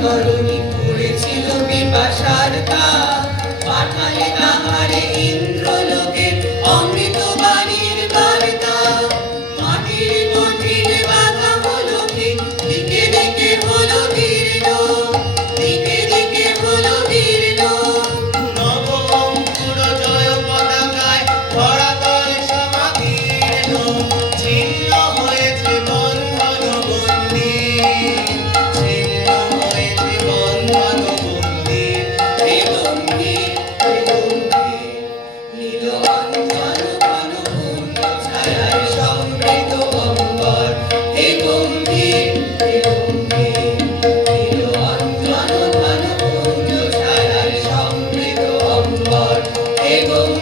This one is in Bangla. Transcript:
ধরণী পড়েছিল পিপাসার তাপ, পাঠালে তাহারে ইন্দ্রলোকে অমৃত বাণীর বার্তা। মাটির কঠিন বাধা হলো কি, দিকে দিকে হলো দীর্ণ, দিকে দিকে হলো দীর্ণ। নব অঙ্কুর জয় পতাকায় ধরাতল সমাকীর্ণ, ছিন্ন হয়েছে বন্ধন বন্দী, ছিন্ন হয়েছে বন্ধন বন্দী। হে গম্ভীর, হে গম্ভীর, নীল অঞ্জন ঘন পূর্ণ ছায়ায় সমৃত অম্বর। হে গম্ভীর, হে গম্ভীর, নীল অঞ্জন ঘন পূর্ণ ছায়ায় সমৃত অম্বর। হে গম্ভীর।